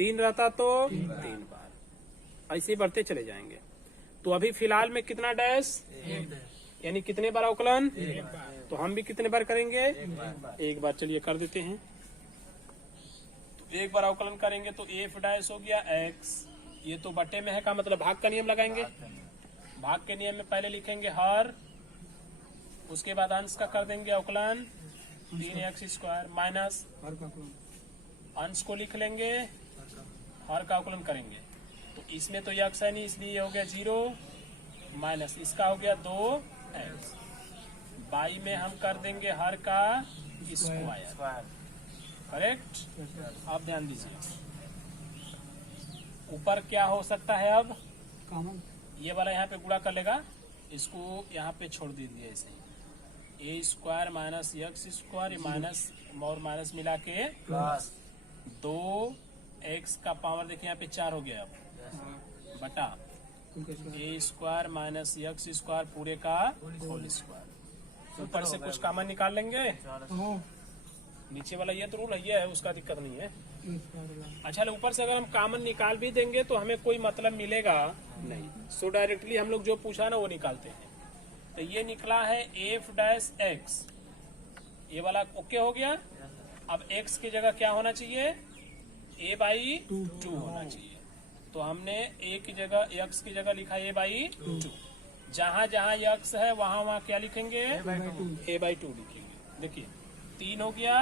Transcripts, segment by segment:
3 रहता तो 3 बार, ऐसे बढ़ते चले जाएंगे। तो अभी फिलहाल में कितना डैश, यानी कितने बार अवकलन, तो हम भी कितने बार करेंगे, एक बार। चलिए कर देते हैं। तो एक बार अवकलन करेंगे तो एफ डैश हो गया एक्स, ये तो बटे में है का मतलब भाग का नियम लगाएंगे। भाग के नियम में पहले लिखेंगे हर, उसके बाद अंश का कर देंगे अवकलन 3x² माइनस अंश को लिख लेंगे, हर का अवकलन करेंगे। तो इसमें तो यक्स है नहीं, इसलिए हो गया 0 माइनस इसका हो गया 2x। बाई में हम कर देंगे हर का स्क्वायर, करेक्ट। अब ध्यान दीजिए ऊपर क्या हो सकता है, अब कॉमन ये वाला यहाँ पे गुणा कर लेगा, इसको यहाँ पे छोड़ दीजिए ऐसे ही, a² माइनस x² माइनस और माइनस मिला के प्लस 2x का पावर देखिए यहाँ पे 4 हो गया, अब बटा a² माइनस x² पूरे का होल स्क्वायर। ऊपर से कुछ कॉमन निकाल लेंगे, नीचे वाला ये तो रूल है, उसका दिक्कत नहीं है। अच्छा, ऊपर से अगर हम कॉमन निकाल भी देंगे तो हमें कोई मतलब मिलेगा नहीं, सो डायरेक्टली हम लोग जो पूछा ना वो निकालते हैं। तो ये निकला है एफ डैश एक्स, ये वाला ओके हो गया। अब एक्स की जगह क्या होना चाहिए, a/2 होना चाहिए। तो हमने a की जगह x की जगह लिखा a/2। जहां जहां x है वहां वहां क्या लिखेंगे, a/2 लिखेंगे। देखिए 3 हो गया,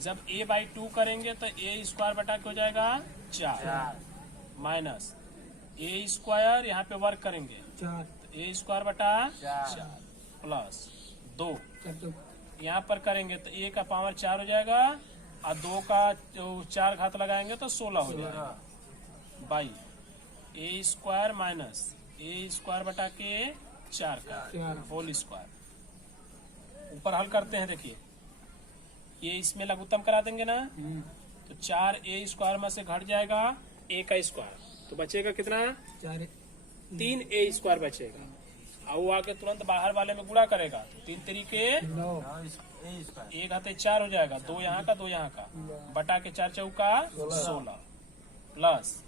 जब a/2 करेंगे तो a² बटा क्या हो जाएगा 4 माइनस a² यहाँ पे वर्क करेंगे तो a² बटा 4 प्लस 2 यहाँ पर करेंगे तो a का पावर 4 हो जाएगा और 2 का 4 घात लगाएंगे तो 16 हो जाएगा बाई a² माइनस a² बटा के 4 का होल स्क्वायर। ऊपर हल करते हैं, देखिए ये इसमें लघुत्तम करा देंगे ना, तो 4a² में से घट जाएगा a का स्क्वायर, तो बचेगा कितना 3a² बचेगा। और वो आके तुरंत बाहर वाले में गुणा करेगा, 3 तरीके 1 हाथे 4 हो जाएगा, 2 यहाँ का 2 यहाँ का, बटा के 4 चौका 16 प्लस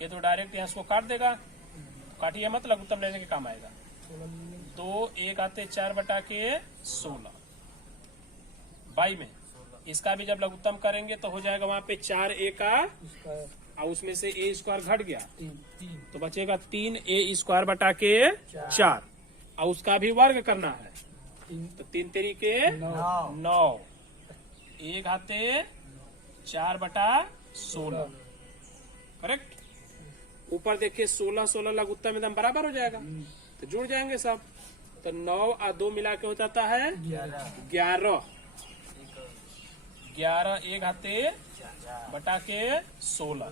ये तो डायरेक्ट यहाँ इसको काट देगा, तो काटिए मत, लघुत्तम लेने के काम आएगा। 2 1 हाथे 4 बटा के 16 बाई में इसका भी जब लघुत्तम करेंगे तो हो जाएगा वहां पे 4a का, और उसमें से a² घट गया तो बचेगा 3a² बटा के 4, और उसका भी वर्ग करना है तो 3 तरीके 9 1 हाथे 4 बटा 16, करेक्ट। ऊपर देखिए 16 16 लघुत्तम एकदम बराबर हो जाएगा, तो जुड़ जाएंगे सब, तो 9 और 2 मिला के हो जाता है 11 1 हाथे बटा के 16।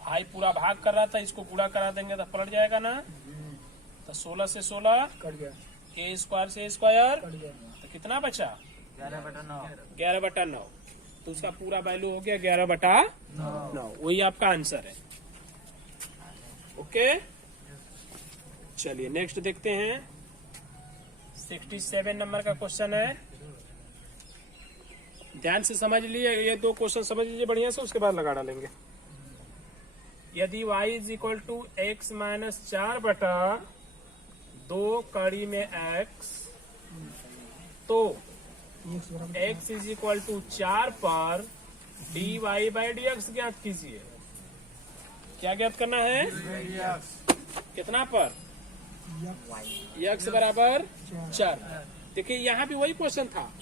भाई पूरा भाग कर रहा था, इसको गुणा करा देंगे तो पलट जाएगा ना, तो 16 से 16 कट गया, a² से a² कट गया, तो कितना बचा 11/9। तो उसका पूरा वैल्यू हो गया 11/9, वही आपका आंसर है। ओके, चलिए नेक्स्ट देखते हैं। 67 नंबर का क्वेश्चन है, ध्यान से समझ लिए, ये 2 क्वेश्चन समझ लीजिए बढ़िया से, उसके बाद लगा डालेंगे। यदि y is equal to x minus 4 बटा 2 कड़ी में x, तो x इज इक्वल टू 4 पर dy/dx ज्ञात कीजिए। क्या ज्ञात करना है, कितना पर, x बराबर 4। देखिए यहाँ भी वही क्वेश्चन था,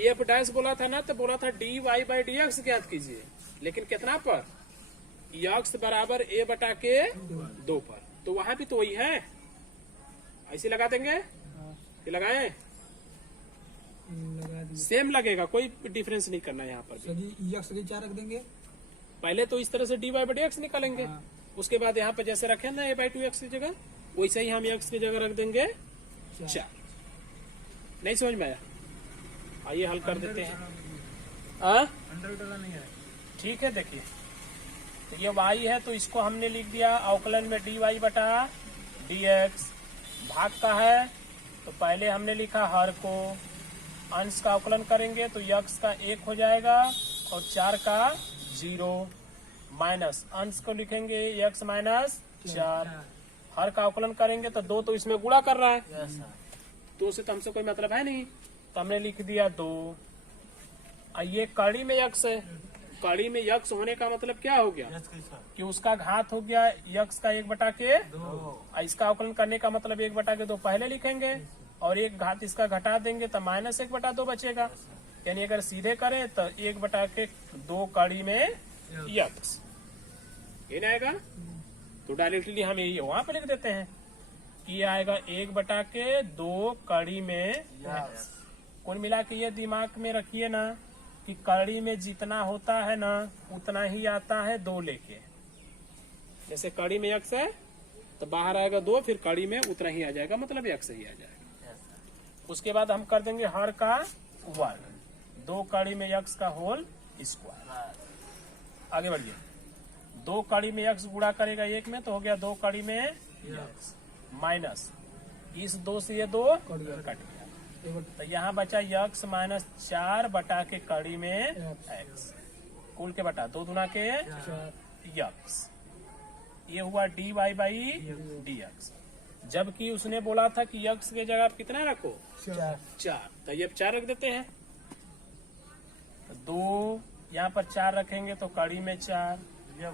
एफ डैश बोला था ना, तो बोला था dy/dx ज्ञात कीजिए, लेकिन कितना पर, x बराबर a बटा के 2 पर, तो वहां भी तो वही है, ऐसे लगा देंगे, ये लगाए सेम लगेगा, कोई डिफरेंस नहीं करना है यहाँ पर भी। सभी 4 रख देंगे, पहले तो इस तरह से dy/dx निकालेंगे, उसके बाद यहाँ पे जैसे रखे ना a/2x की जगह, वैसे ही हम x की जगह रख देंगे 4। नहीं समझ में आया, आइए हल कर देते हैं। ठीक है, देखिए तो ये y है, तो इसको हमने लिख दिया अवकलन में dy बटा dx, भाग का है तो पहले हमने लिखा हर को, अंश का अवकलन करेंगे तो x का 1 हो जाएगा और 4 का 0 माइनस अंश को लिखेंगे x माइनस 4। हर का अवकलन करेंगे तो 2 तो इसमें गुणा कर रहा है, 2 से तो हमसे कोई मतलब है नहीं, तो हमने लिख दिया 2। ये कड़ी में x है, कड़ी में x होने का मतलब क्या हो गया कि उसका घात हो गया x का 1/2। इसका अवकलन करने का मतलब 1/2 पहले लिखेंगे और एक घात इसका घटा देंगे तो माइनस 1/2 बचेगा। यानी अगर सीधे करें तो 1/2 कड़ी में x ये ना आएगा, तो डायरेक्टली हम ये वहां पे लिख देते हैं कि ये आएगा 1/2 कड़ी में x। कुल मिला के ये दिमाग में रखिए ना कि कड़ी में जितना होता है ना उतना ही आता है 2 लेके। जैसे कड़ी में x है तो बाहर आएगा 2, फिर कड़ी में उतना ही आ जाएगा, मतलब x ही आ जाएगा। उसके बाद हम कर देंगे हर का वर्ग, 2 कड़ी में x का होल स्क्वायर। आगे बढ़िए, 2 कड़ी में x गुणा करेगा 1 में तो हो गया 2 कड़ी में x माइनस इस 2 से ये 2 कट गया, तो यहाँ बचा x माइनस 4 बटा के कड़ी में x, कुल के बटा 2 दूना के x। ये हुआ dy बाई dx। जबकि उसने बोला था कि x के जगह आप कितना रखो 4, तो ये 4 रख देते हैं। 2 यहाँ पर 4 रखेंगे तो कड़ी में 4,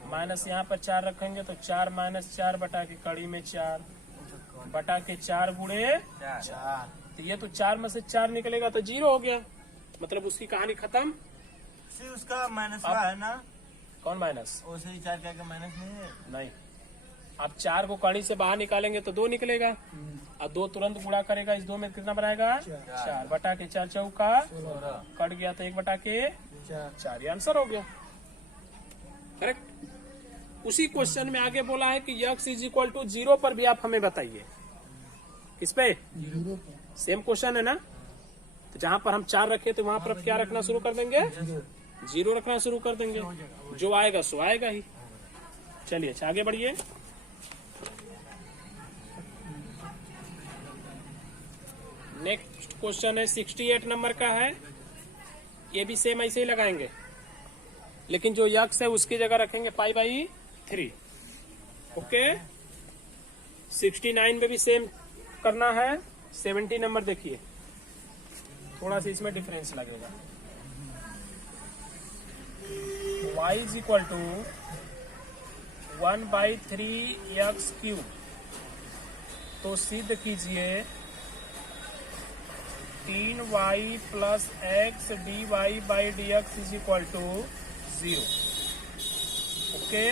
माइनस यहाँ पर 4 रखेंगे तो 4 माइनस 4 बटा के कड़ी में 4 बटा के 4 गुणे 4। तो ये तो 4 में से 4 निकलेगा तो 0 हो गया, मतलब उसकी कहानी खत्म। उसका माइनस है ना, कौन माइनस? उसे 4 क्या माइनस नहीं है? नहीं, अब 4 को कड़ी से बाहर निकालेंगे तो 2 निकलेगा, अब 2 तुरंत गुणा करेगा, इस 2 में कितना बनाएगा 4 बटा के 4 चौका कट गया तो 1 बटा के 4, ये आंसर हो गया करेक्ट। उसी क्वेश्चन में आगे बोला है कि x इज इक्वल टू 0 पर भी आप हमें बताइए, किस पे? सेम क्वेश्चन है ना, तो जहां पर हम 4 रखे तो वहां पर अब क्या रखना शुरू कर देंगे? 0 रखना शुरू कर देंगे, जो आएगा सो आएगा ही। चलिए अच्छा आगे बढ़िए। नेक्स्ट क्वेश्चन है 68 नंबर का है, ये भी सेम ऐसे ही लगाएंगे, लेकिन जो x है उसकी जगह रखेंगे π/3। ओके, 69 में भी सेम करना है। 70 नंबर देखिए, थोड़ा सा इसमें डिफरेंस लगेगा। y is equal to 1/3x³। तो सिद्ध कीजिए 3y plus x dy/dx is equal to 0। Okay,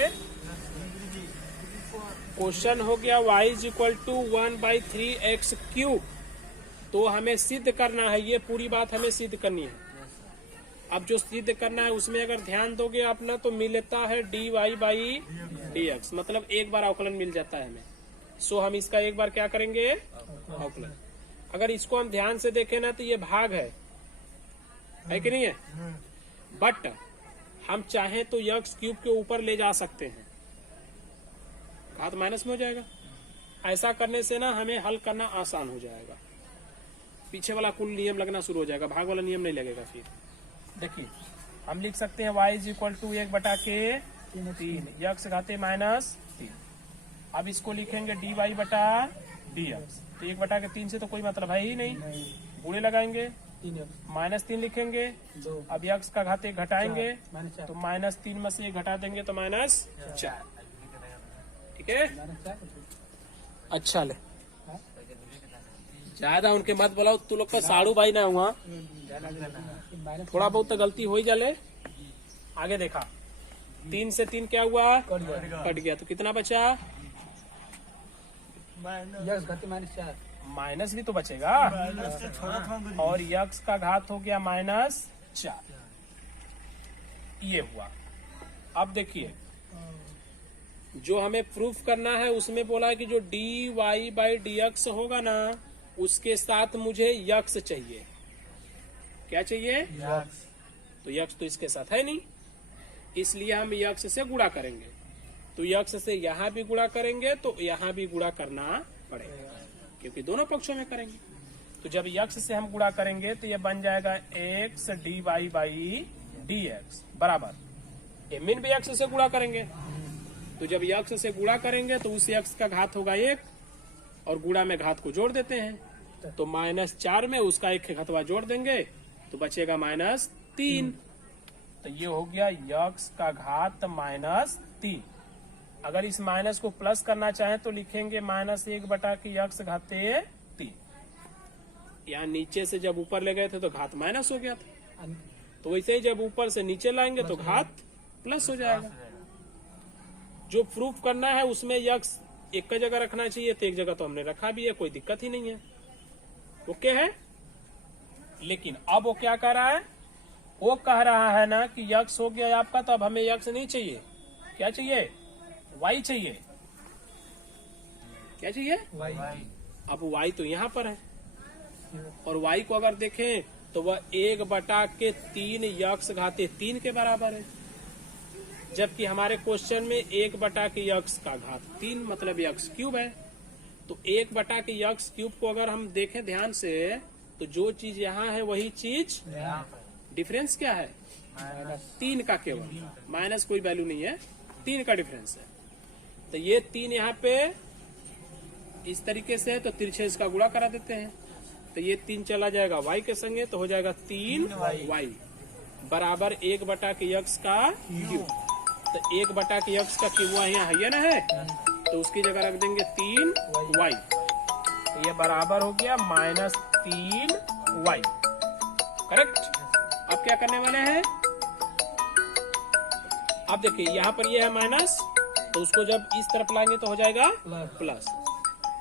question हो गया y is equal to 1/3x³। तो हमें सिद्ध करना है, ये पूरी बात हमें सिद्ध करनी है। अब जो सिद्ध करना है उसमें अगर ध्यान दोगे आप ना तो मिलता है dy/dx, मतलब एक बार अवकलन मिल जाता है हमें। सो हम इसका एक बार क्या करेंगे अवकलन। अगर इसको हम ध्यान से देखें ना तो ये भाग है कि नहीं है, बट हम चाहें तो x³ के ऊपर ले जा सकते हैं, घात माइनस में हो जाएगा। ऐसा करने से ना हमें हल करना आसान हो जाएगा, पीछे वाला कुल नियम लगना शुरू हो जाएगा, भाग वाला नियम नहीं लगेगा। फिर देखिए हम लिख सकते हैं y is equal to 1/3 x घाते -3। अब इसको लिखेंगे dy/dx, तो 1/3 से तो कोई मतलब है ही नहीं, गुणे लगाएंगे -3 लिखेंगे। अब x का घाते घटाएंगे तो -3 में से 1 घटा देंगे तो -4। ठीक है, अच्छा ले ज्यादा उनके मत बोलाओ, तू लोग का साड़ू भाई ना हुआ, थोड़ा बहुत तो गलती हो ही जाले। आगे देखा 3 से 3 क्या हुआ कट गया, तो कितना बचा माइनस भी तो बचेगा, और यक्स का घात हो गया -4, ये हुआ। अब देखिए जो हमें प्रूफ करना है उसमें बोला है कि जो dy/dx होगा ना उसके साथ मुझे यक्स चाहिए। क्या चाहिए? तो यक्स तो इसके साथ है नहीं, इसलिए हम यक्स से गुणा करेंगे। तो यक्स से यहाँ भी गुणा करेंगे तो यहाँ भी गुणा करना पड़ेगा, क्योंकि दोनों पक्षों में करेंगे। तो जब यक्स से हम गुणा करेंगे तो ये बन जाएगा x dy/dx बराबर ये मीन भी x से गुणा करेंगे, तो जब x से गुणा करेंगे तो उस x का घात होगा 1 और गुणा में घात को जोड़ देते हैं, तो -4 में उसका एक घतवा जोड़ देंगे तो बचेगा -3। तो ये हो गया x का घात -3। अगर इस माइनस को प्लस करना चाहें तो लिखेंगे -1 बटा की x घाते 3। यहाँ नीचे से जब ऊपर ले गए थे तो घात माइनस हो गया था, तो वैसे ही जब ऊपर से नीचे लाएंगे तो घात प्लस हो जाएगा। जो प्रूफ करना है उसमें x एक का जगह रखना चाहिए, तो एक जगह तो हमने रखा भी है, कोई दिक्कत ही नहीं है, ओके है। लेकिन अब वो क्या कह रहा है, वो कह रहा है ना कि x हो गया आपका, तो अब हमें x नहीं चाहिए, क्या चाहिए, y चाहिए। क्या चाहिए, वाई। अब y तो यहाँ पर है, और y को अगर देखें तो वह 1 बटा के 3 x घाते 3 के बराबर है, जबकि हमारे क्वेश्चन में 1 बटा के x का घात 3 मतलब x क्यूब है। तो 1 बटा के x क्यूब को अगर हम देखें ध्यान से तो जो चीज यहाँ है वही चीज, डिफरेंस क्या है, 3 का, केवल माइनस कोई वैल्यू नहीं है, 3 का डिफरेंस है। तो ये 3 यहाँ पे इस तरीके से है, तो तिरछे इसका गुणा करा देते हैं, तो ये 3 चला जाएगा y के संगे, तो हो जाएगा 3y बराबर 1 बटा के x का क्यूब। तो 1 बटा के x का क्यूब यहाँ है ना है, तो उसकी जगह रख देंगे 3y, तो ये बराबर हो गया -3y, करेक्ट। अब क्या करने वाले हैं, अब देखिए यहाँ पर ये है माइनस, तो उसको जब इस तरफ लाएंगे तो हो जाएगा प्लस,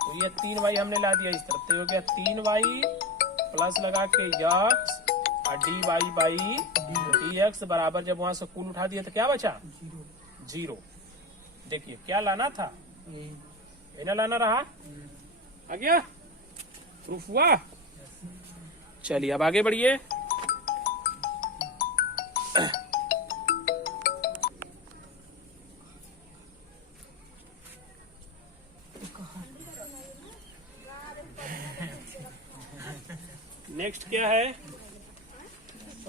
तो ये 3y हमने ला दिया इस तरफ, तो हो गया 3y प्लस लगा के x और dy बाई dx बराबर, जब वहां से कूल उठा दिया तो क्या बचा, 0। देखिए क्या लाना था, ये ना लाना रहा, आ गया, प्रूफ हुआ। चलिए अब आगे बढ़िए। नेक्स्ट क्या है,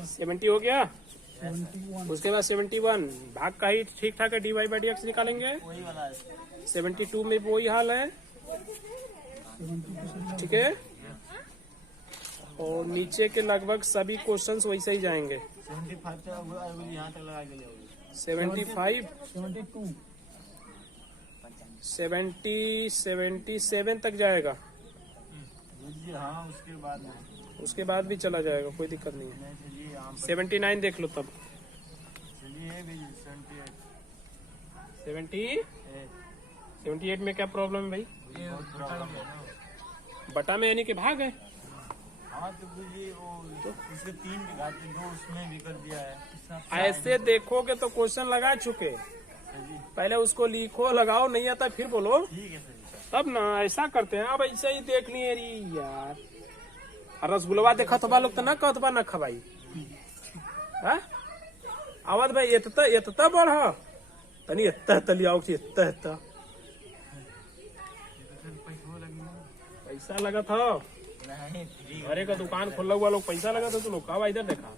70 हो गया, उसके बाद 71 भाग का ही ठीक ठाक है, dy बाई dx निकालेंगे, वही वाला है। 72 में वही हाल है, ठीक है, और नीचे के लगभग सभी क्वेश्चंस वैसे ही जाएंगे। 75 तक यहाँ तक लगा के ले 75 77 तक जाएगा, हाँ उसके बाद भी चला जाएगा, कोई दिक्कत नहीं है। चलिए यहाँ 79 देख लो तब, चलिए 78 में क्या प्रॉब्लम है भाई, बहुत बटा में यानी कि भाग है, हाँ तो ये वो इसके 3 के घात 2 उसमें भी कर दिया है। ऐसे देखोगे तो क्वेश्चन लगा चुके, पहले उसको लिखो, लगाओ, नहीं आता फिर बोलो, ठीक है सर। तब ना ऐसा करते हैं। अब ऐसे ही देख लिए री यार, रसगुल्ला देखत बा लोग तो ना कहत बा ना खबाई, आवाज भाई एतता बढ़ तनी एत्ता तलियाओ एत्ता पैसा लगा था, घरे का दुकान खोला हुआ लोग पैसा लगा था, तो लोग कहा इधर देखा।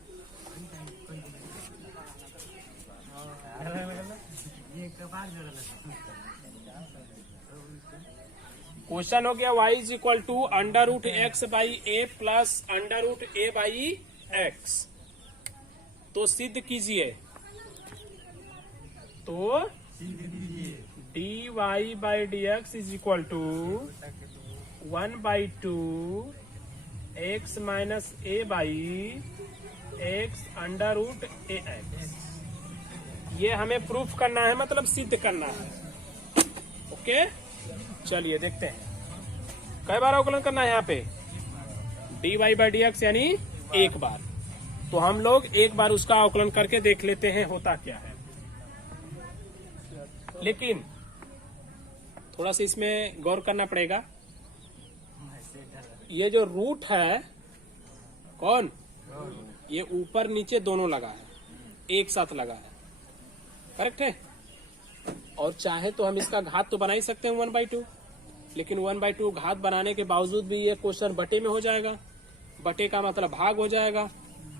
क्वेश्चन हो गया y is equal to √x by a plus √a by x, तो सिद्ध कीजिए। तो dy by dx is equal to 1/2 x minus a by x √ax। ये हमें प्रूफ करना है, मतलब सिद्ध करना है, ओके। चलिए देखते हैं कई बार अवकलन करना है यहाँ पे, dy बाई dx यानी एक बार, तो हम लोग एक बार उसका अवकलन करके देख लेते हैं होता क्या है। लेकिन थोड़ा सा इसमें गौर करना पड़ेगा, ये जो रूट है कौन, ये ऊपर नीचे दोनों लगा है, एक साथ लगा है, करेक्ट है। और चाहे तो हम इसका घात तो बना ही सकते हैं 1/2, लेकिन 1/2 घात बनाने के बावजूद भी ये क्वेश्चन बटे में हो जाएगा, बटे का मतलब भाग हो जाएगा,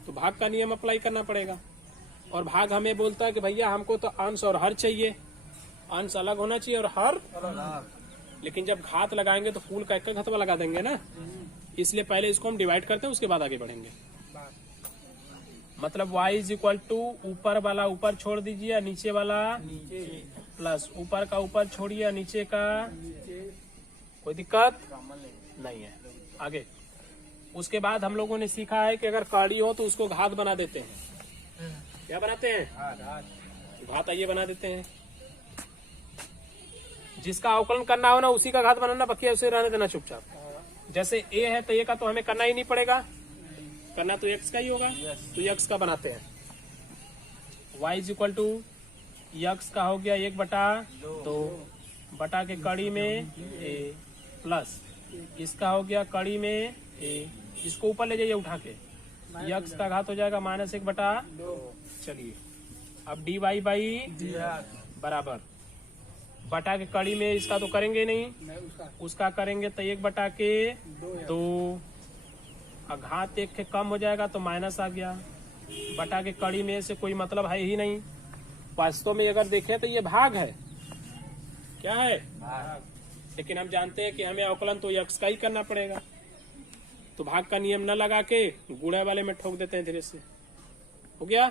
तो भाग का नियम अप्लाई करना पड़ेगा। और भाग हमें बोलता है कि भैया हमको तो अंश और हर चाहिए, अंश अलग होना चाहिए और हर। लेकिन जब घात लगाएंगे तो कुल का एक घतवा लगा देंगे ना, इसलिए पहले इसको हम डिवाइड करते हैं, उसके बाद आगे बढ़ेंगे। मतलब y इज इक्वल टू ऊपर वाला ऊपर छोड़ दीजिए, नीचे वाला प्लस ऊपर का ऊपर छोड़िए, नीचे का कोई दिक्कत नहीं है। आगे उसके बाद हम लोगों ने सीखा है कि अगर कड़ी हो तो उसको घात बना देते हैं। क्या बनाते हैं? घात। आइए बना देते हैं। जिसका अवकलन करना हो ना उसी का घात बनाना, बाकी उसे रहने देना चुपचाप। जैसे a है तो a का तो हमें करना ही नहीं पड़ेगा, करना तो x का ही होगा, तो x का बनाते हैं। y is equal to x का हो गया 1/2 बटा के कड़ी में a प्लस इसका हो गया कड़ी में a, इसको ऊपर ले जाइए उठा के, x का घात हो जाएगा -1/2। चलिए अब dy बाई बराबर बटा के कड़ी में इसका तो करेंगे नहीं, उसका करेंगे तो 1/2, घात 1 के कम हो जाएगा तो माइनस आ गया, बटा के कड़ी में से कोई मतलब है ही नहीं। वास्तव में अगर देखें तो ये भाग है, क्या है? लेकिन हम जानते हैं कि हमें अवकलन तो x का ही करना पड़ेगा, तो भाग का नियम न लगा के गुणा वाले में ठोक देते हैं धीरे से। हो गया?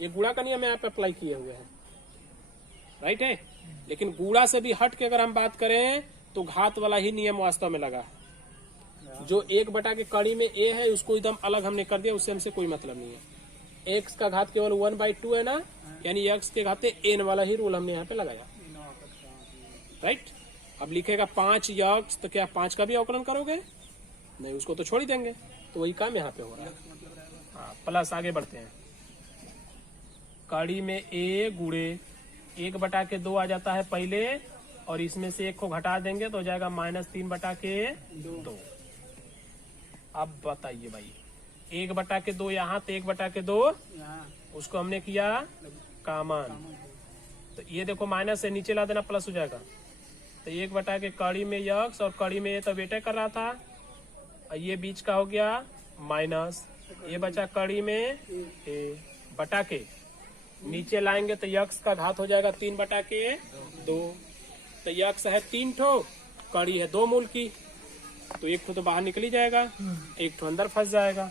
ये गुणा का नियम यहाँ पे अप्लाई किए हुए हैं, राइट है। लेकिन गुणा से भी हट के अगर हम बात करें तो घात वाला ही नियम वास्तव में लगा है। जो 1 बटा के कड़ी में a है उसको एकदम अलग हमने कर दिया, उससे हमसे कोई मतलब नहीं है। x का घात केवल 1/2 है ना, यानी x के घाते n वाला ही रूल हमने यहाँ पे लगाया, राइट। अब लिखेगा 5x, तो क्या 5 का भी अवकलन करोगे? नहीं, उसको तो छोड़ ही देंगे। तो वही काम यहाँ पे हो रहा है। हाँ, प्लस आगे बढ़ते हैं। कड़ी में a गुणे 1/2 आ जाता है पहले, और इसमें से 1 को घटा देंगे तो हो जाएगा -3/2। अब बताइए भाई, 1/2 यहाँ तो 1/2 उसको हमने किया कॉमन, तो ये देखो माइनस से नीचे ला देना, प्लस हो जाएगा। तो 1/2 कड़ी में x और कड़ी में ये तो बेटे कर रहा था, और ये बीच का हो गया माइनस, ये बचा कड़ी में a बटा के नीचे लाएंगे तो x का घात हो जाएगा 3/2। तो x है 3 ठो, कड़ी है 2 मूल की, तो 1 ठो तो बाहर निकल ही जाएगा, 1 ठो अंदर फंस जाएगा,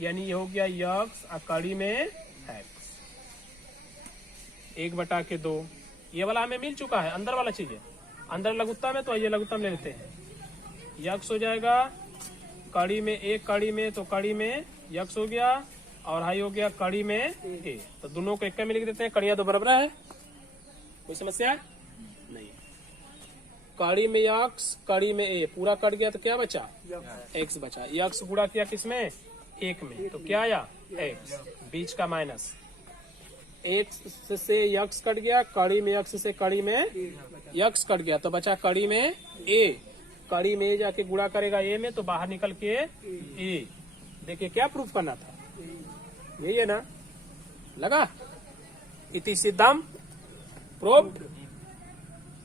यानी ये हो गया x और कड़ी में x 1/2। ये वाला हमें मिल चुका है, अंदर वाला चीज है, अंदर लघुत्तम है तो ये लघुत्तम ले लेते हैं। x हो जाएगा कड़ी में 1, कड़ी में तो कड़ी में x हो गया, और हाई हो गया कड़ी में a, तो दोनों को एक में लिख देते हैं, कड़ियां तो बराबर है, कोई समस्या नहीं। कड़ी में x कड़ी में a पूरा कट गया तो क्या बचा? x बचा। x गुणा किया किसमें? 1 में, तो क्या आया? x, बीच का माइनस, x से x कट गया, कड़ी में x से कड़ी में x कट गया, तो बचा कड़ी में a, कड़ी में जाके गुणा करेगा a में, तो बाहर निकल के a। देखिए क्या प्रूफ करना था, यही है ना, लगा? इति सिद्धम प्रोव्ड।